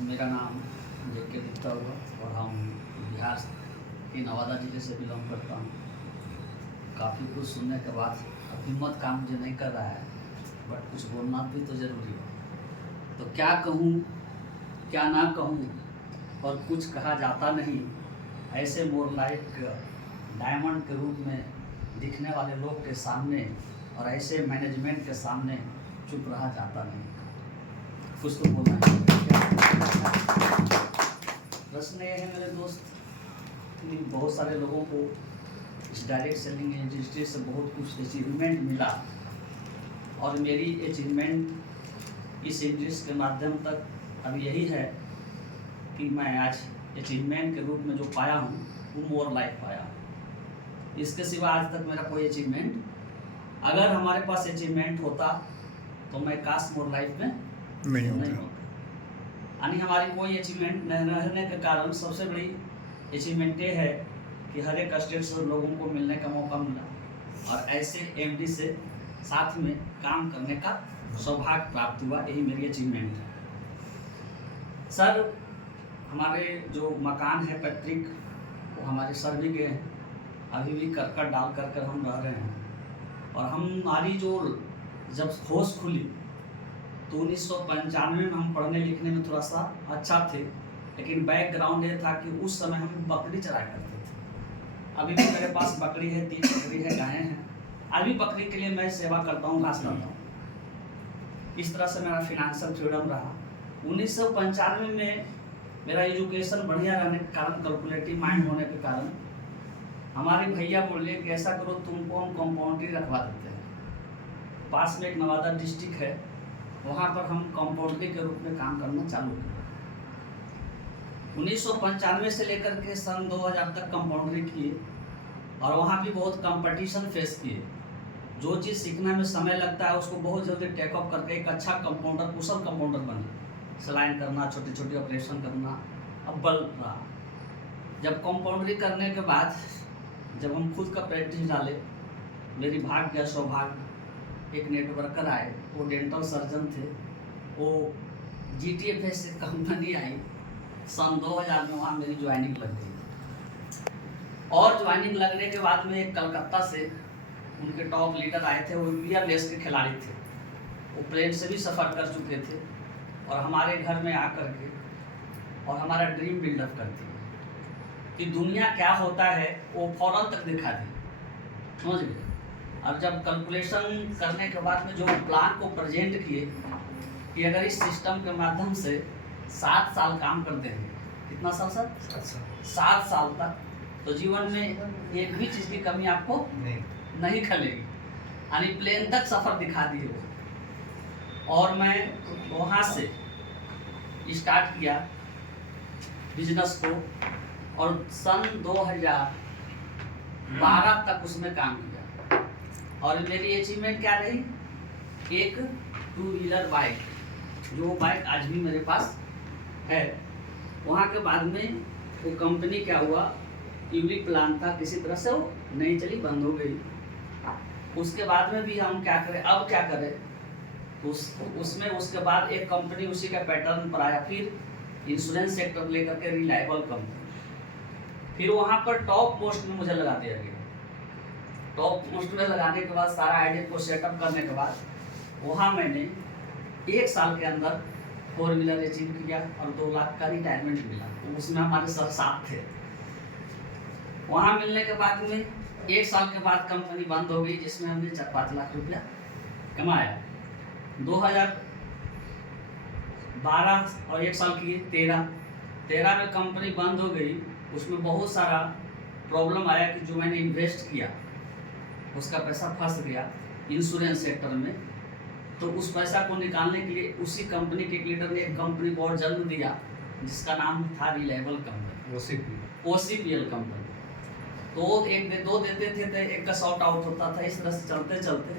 मेरा नाम जेके गुप्ता हुआ और हम बिहार के नवादा ज़िले से बिलोंग करता हूँ। काफ़ी कुछ सुनने के बाद अब हिम्मत काम मुझे नहीं कर रहा है, बट कुछ बोलना भी तो ज़रूरी है। तो क्या कहूँ क्या ना कहूँ, और कुछ कहा जाता नहीं। ऐसे मोर लाइफ डायमंड के रूप में दिखने वाले लोग के सामने और ऐसे मैनेजमेंट के सामने चुप रहा जाता नहीं। कुछ तो बोलना है। प्रश्न ये है मेरे दोस्त कि बहुत सारे लोगों को इस डायरेक्ट सेलिंग इंडस्ट्री से बहुत कुछ अचीवमेंट मिला, और मेरी अचीवमेंट इस इंडस्ट्री के माध्यम तक अब यही है कि मैं आज अचीवमेंट के रूप में जो पाया हूँ वो मोर लाइफ पाया हूँ। इसके सिवा आज तक मेरा कोई अचीवमेंट, अगर हमारे पास अचीवमेंट होता तो मैं काश मोर लाइफ में नहीं होता। यानी हमारी कोई अचीवमेंट न रहने के कारण सबसे बड़ी अचीवमेंट ये है कि हर एक स्टेट से लोगों को मिलने का मौका मिला और ऐसे एमडी से साथ में काम करने का सौभाग्य प्राप्त हुआ। यही मेरी अचीवमेंट है। सर, हमारे जो मकान है पैतृक, वो हमारे सर भी गए हैं, अभी भी करकट डाल कर हम रह रहे हैं। और हमारी जो जब होश खुली तो 1995 में हम पढ़ने लिखने में थोड़ा सा अच्छा थे, लेकिन बैकग्राउंड ये था कि उस समय हम बकरी चराया करते थे। अभी भी मेरे पास बकरी है, 3 बकरी है, गायें हैं। अभी बकरी के लिए मैं सेवा करता हूँ, घास लाता हूँ। इस तरह से मेरा फिनेंशियल फ्रीडम रहा। 1995 में मेरा एजुकेशन बढ़िया रहने के कारण, कैलकुलेटिव माइंड होने के कारण, हमारे भैया बोले कि ऐसा करो, तुमको हम कंपाउंड्री रखवा देते हैं। पास में एक नवादा डिस्ट्रिक्ट है, वहाँ पर हम कंपाउंड्री के रूप में काम करना चालू किया। 1995 से लेकर के सन 2000 तक कंपाउंड्री किए और वहाँ भी बहुत कंपटीशन फेस किए। जो चीज़ सीखने में समय लगता है उसको बहुत जल्दी टेकअप करके एक अच्छा कंपाउंडर, कुशल कंपाउंडर बने। सलाइन करना, छोटी छोटी ऑपरेशन करना अव्वल रहा। जब कंपाउंड्री करने के बाद जब हम खुद का प्रैक्टिस डाले, मेरी भाग्य सौभाग्य, एक नेटवर्कर आए, वो डेंटल सर्जन थे। वो GTFS से कंपनी आई, सन 2000 में वहाँ मेरी ज्वाइनिंग लग गई। और ज्वाइनिंग लगने के बाद में एक कलकत्ता से उनके टॉप लीडर आए थे। वो एयरलेस के खिलाड़ी थे, वो प्लेन से भी सफ़र कर चुके थे और हमारे घर में आकर के और हमारा ड्रीम बिल्डअप करती है कि दुनिया क्या होता है, वो फौरन तक दिखा दी। समझ गए? अब जब कैलकुलेशन करने के बाद में जो प्लान को प्रेजेंट किए कि अगर इस सिस्टम के माध्यम से 7 साल काम करते हैं, कितना साल सर? 7 साल तक, तो जीवन में एक भी चीज़ की कमी आपको नहीं खलेगी। यानी प्लेन तक सफ़र दिखा दिए वो। और मैं वहाँ से स्टार्ट किया बिजनेस को और सन 2012 तक उसमें काम किया। और मेरी अचीवमेंट क्या रही? एक 2 व्हीलर बाइक, जो बाइक आज भी मेरे पास है। वहाँ के बाद में वो कंपनी क्या हुआ, यूनिक प्लान था, किसी तरह से वो नहीं चली, बंद हो गई। उसके बाद में भी हम क्या करें, अब क्या करें, उसमें उसके बाद एक कंपनी उसी का पैटर्न पर आया, फिर इंश्योरेंस सेक्टर लेकर के रिलायबल कंपनी। फिर वहाँ पर टॉप पोस्ट में मुझे लगा दिया गया। टॉप पोस्ट में लगाने के बाद, सारा आइडिया को सेटअप करने के बाद, वहाँ मैंने 1 साल के अंदर 4 व्हीलर अचीव किया और 2 लाख का रिटायरमेंट मिला। तो उसमें हमारे सर साथ थे। वहाँ मिलने के बाद में 1 साल के बाद कंपनी बंद हो गई, जिसमें हमने 4-5 लाख रुपया कमाया। 2012 और 1 साल किए, 13 में कंपनी बंद हो गई। उसमें बहुत सारा प्रॉब्लम आया कि जो मैंने इन्वेस्ट किया उसका पैसा फंस गया इंश्योरेंस सेक्टर में। तो उस पैसा को निकालने के लिए उसी कंपनी के लीडर ने एक कंपनी को और जन्म दिया, जिसका नाम था रिलायबल कंपनी, OCPL कंपनी। तो एक दे 2 देते थे तो एक का शॉर्ट आउट होता था। इस तरह से चलते चलते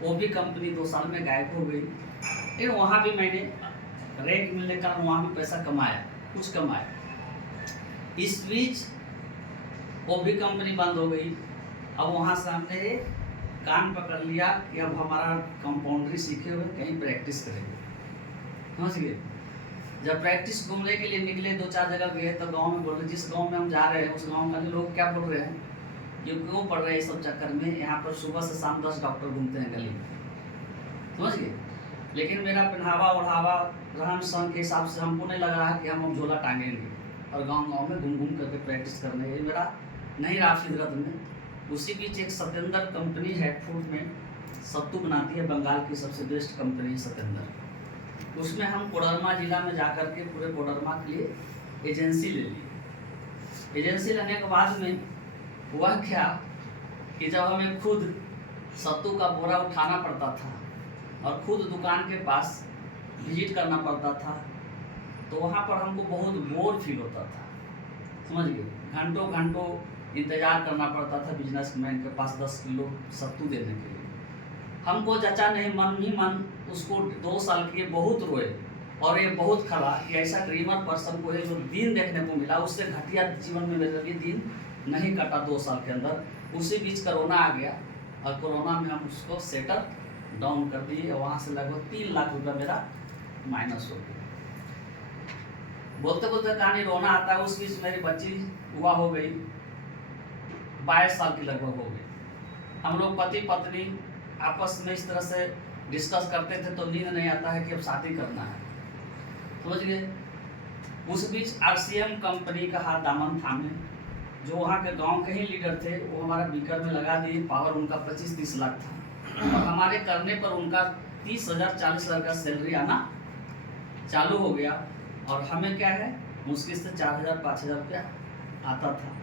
वो भी कंपनी 2 साल में गायब हो गई। फिर वहाँ भी मैंने रैंक मिलने का वहाँ भी पैसा कमाया, कुछ कमाया। इस बीच वो भी कंपनी बंद हो गई। अब वहाँ से हमने कान पकड़ लिया कि अब हमारा कंपाउंड्री सीखे हुए कहीं प्रैक्टिस करेंगे। समझ गए? जब प्रैक्टिस घूमने के लिए निकले 2-4 जगह गए तो गांव में बोल रहे, जिस गांव में हम जा रहे हैं उस गांव के लोग क्या बोल रहे हैं कि क्यों पढ़ रहे हैं इस सब चक्कर में, यहाँ पर सुबह से शाम 10 डॉक्टर घूमते हैं गली में, समझ गए। लेकिन मेरा पहनावा ओढ़ावा रहन सहन के हिसाब से हमको नहीं लग रहा कि हम झोला टांगेंगे और गांव में घूम घूम करके प्रैक्टिस करने, ये मेरा नहीं रहा फितरत में। उसी बीच एक सत्येंद्र कंपनी है फूड में, सत्तू बनाती है, बंगाल की सबसे बेस्ट कंपनी है सत्येंद्र। उसमें हम कोडरमा जिला में जा कर के पूरे कोडरमा के लिए एजेंसी ले ली। एजेंसी लेने के बाद में हुआ क्या कि जब हमें खुद सत्तू का बोरा उठाना पड़ता था और खुद दुकान के पास विजिट करना पड़ता था, तो वहाँ पर हमको बहुत बोर फील होता था, समझ गए। घंटों घंटों इंतज़ार करना पड़ता था बिजनेसमैन के पास 10 किलो सत्तू देने के लिए। हमको जचा नहीं, मन ही मन उसको 2 साल के बहुत रोए और ये बहुत खरा कि ऐसा ड्रीमर पर्सन को ये जो दिन देखने को मिला, उससे घटिया जीवन में मेरे लिए दिन नहीं कटा 2 साल के अंदर। उसी बीच कोरोना आ गया और कोरोना में हम उसको सेटल डाउन कर दिए, वहाँ से लगभग 3 लाख रुपया मेरा माइनस हो गया। बोलते बोलते कहानी रोना आता है। उस बीच मेरी बच्ची हुआ हो गई, 22 साल की लगभग हो गई। हम लोग पति पत्नी आपस में इस तरह से डिस्कस करते थे तो नींद नहीं आता है कि अब शादी करना है, समझ गए। उस बीच RCM कंपनी का हाथ दामन थामे, जो वहाँ के गांव के ही लीडर थे, वो हमारा बीकर में लगा दिए। पावर उनका 25-30 लाख था और हमारे करने पर उनका 30,000-40,000 का सैलरी आना चालू हो गया और हमें क्या है मुश्किल से 4,000-5,000 रुपया आता था।